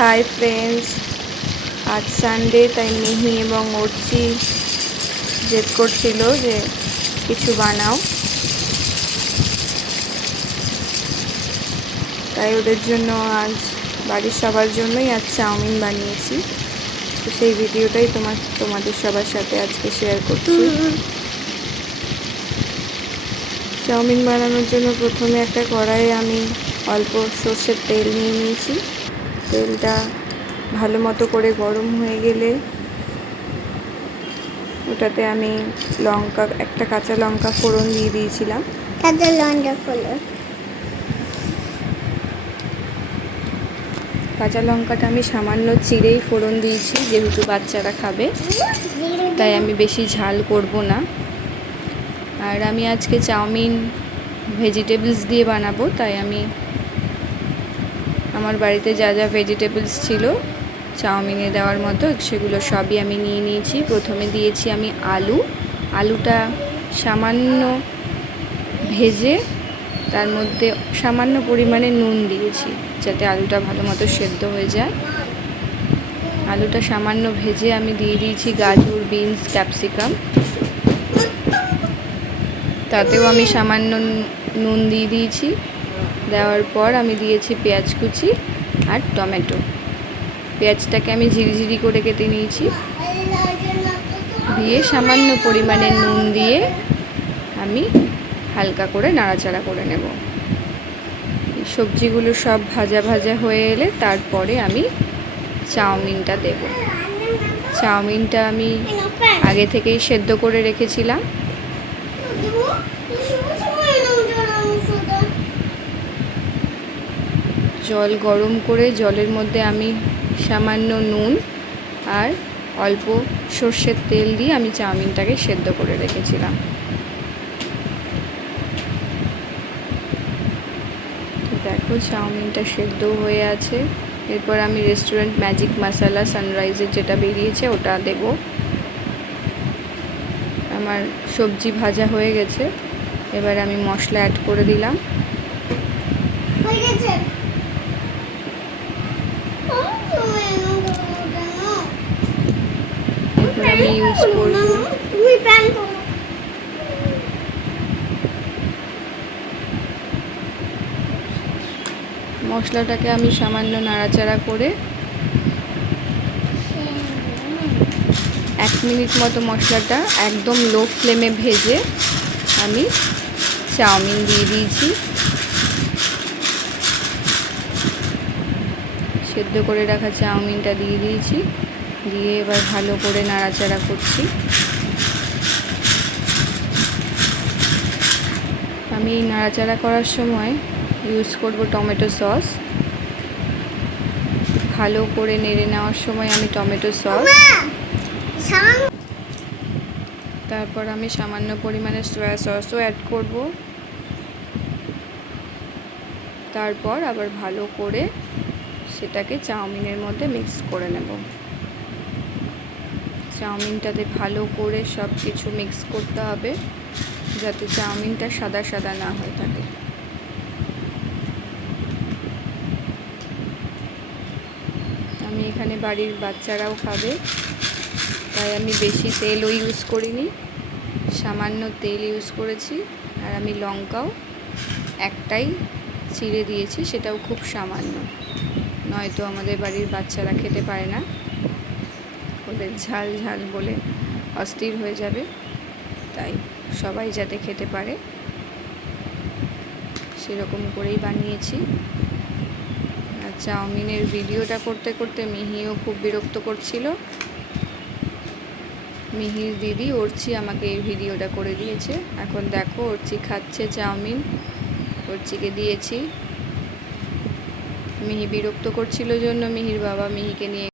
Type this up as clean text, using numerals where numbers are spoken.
Hi friends, আজ Sunday, তাই মিহি এবং অর্চি জেদ করছিল যে কিছু বানাও, তাই ওদের জন্য আজ বাড়ির সবার জন্যই আজ চাউমিন বানিয়েছি। তো সেই ভিডিওটাই তোমাদের সবার সাথে আজকে শেয়ার করছি। চাউমিন বানানোর জন্য প্রথমে একটা কড়াইয়ে আমি অল্প সর্ষের তেল নিয়ে নিয়েছি। তেলটা ভালো মতো করে গরম হয়ে গেলে ওটাতে আমি একটা কাঁচা লঙ্কা ফোড়ন দিয়ে দিয়েছিলাম। কাঁচা লঙ্কাটা আমি সামান্য চিড়েই ফোড়ন দিয়েছি, যেহেতু বাচ্চারা খাবে তাই আমি বেশি ঝাল করব না। আর আমি আজকে চাউমিন ভেজিটেবলস দিয়ে বানাবো, তাই আমি আমার বাড়িতে যা যা ভেজিটেবলস ছিল চাউমিনে দেওয়ার মতো সেগুলো সবই আমি নিয়ে নিয়েছি। প্রথমে দিয়েছি আমি আলুটা সামান্য ভেজে তার মধ্যে সামান্য পরিমাণে নুন দিয়েছি, যাতে আলুটা ভালো মতো সেদ্ধ হয়ে যায়। আলুটা সামান্য ভেজে আমি দিয়ে দিয়েছি গাজর, বিনস, ক্যাপসিকাম, তাতেও আমি সামান্য নুন দিয়ে দিয়েছি। দেওয়ার পর আমি দিয়েছি পেঁয়াজ কুচি আর টমেটো। পেঁয়াজটাকে আমি ঝিরিঝিরি করে কেটে নিয়েছি, দিয়ে সামান্য পরিমাণে নুন দিয়ে আমি হালকা করে নাড়াচাড়া করে নেব। সবজিগুলো সব ভাজা ভাজা হয়ে এলে তারপরে আমি চাউমিনটা দেব। চাউমিনটা আমি আগে থেকেই সেদ্ধ করে রেখেছিলাম। জল গরম করে জলের মধ্যে আমি সামান্য নুন আর অল্প সর্ষের তেল দিয়ে আমি চাউমিনটাকে সেদ্ধ করে রেখেছিলাম। দেখো চাউমিনটা সেদ্ধ হয়ে আছে। এরপর আমি রেস্টুরেন্ট ম্যাজিক মশলা সানরাইজের যেটা বেরিয়েছে ওটা দেব। আমার সবজি ভাজা হয়ে গেছে, এবার আমি মশলা অ্যাড করে দিলাম। এরপর আমি ইউজ করব মশলাটাকে আমি সামান্য নাড়াচাড়া করে 1 মিনিট মতো মশলাটা একদম লো ফ্লেমে ভেজে আমি চাউমিন দিয়ে দিয়েছি। সেদ্ধ করে রাখা চাউমিনটা দিয়ে দিয়েছি, দিয়ে এবার ভালো করে নাড়াচাড়া করছি। আমি নাড়াচাড়া করার সময় ইউজ করব টমেটো সস। ভালো করে নেড়ে নেওয়ার সময় আমি টমেটো সস, তারপর আমি সামান্য পরিমাণে সয়া সসও অ্যাড করব। তারপর আবার ভালো করে সেটাকে চাউমিনের মধ্যে মিক্স করে নেব। চাউমিনটাতে ভালো করে সব কিছু মিক্স করতে হবে, যাতে চাউমিনটা সাদা সাদা না হয়ে থাকে। আমি এখানে বাড়ির বাচ্চারাও খাবে, তাই আমি বেশি তেলও ইউজ করিনি, সামান্য তেল ইউজ করেছি। আর আমি লঙ্কাও একটাই চিড়ে দিয়েছি, সেটাও খুব সামান্য, নয়তো আমাদের বাড়ির বাচ্চারা খেতে পারে না, ওদের ঝাল ঝাল বলে অস্থির হয়ে যাবে, তাই সবাই যাতে খেতে পারে সেরকম করেই বানিয়েছি। আর চাউমিনের ভিডিওটা করতে করতে মিহিও খুব বিরক্ত করছিল। মিহির দিদি অর্চি আমাকে এই ভিডিওটা করে দিয়েছে। এখন দেখো অর্চি খাচ্ছে চাউমিন, অর্চিকে দিয়েছি। মিহি বিরক্ত করছিল জন্য মিহির বাবা মিহিকে নিয়ে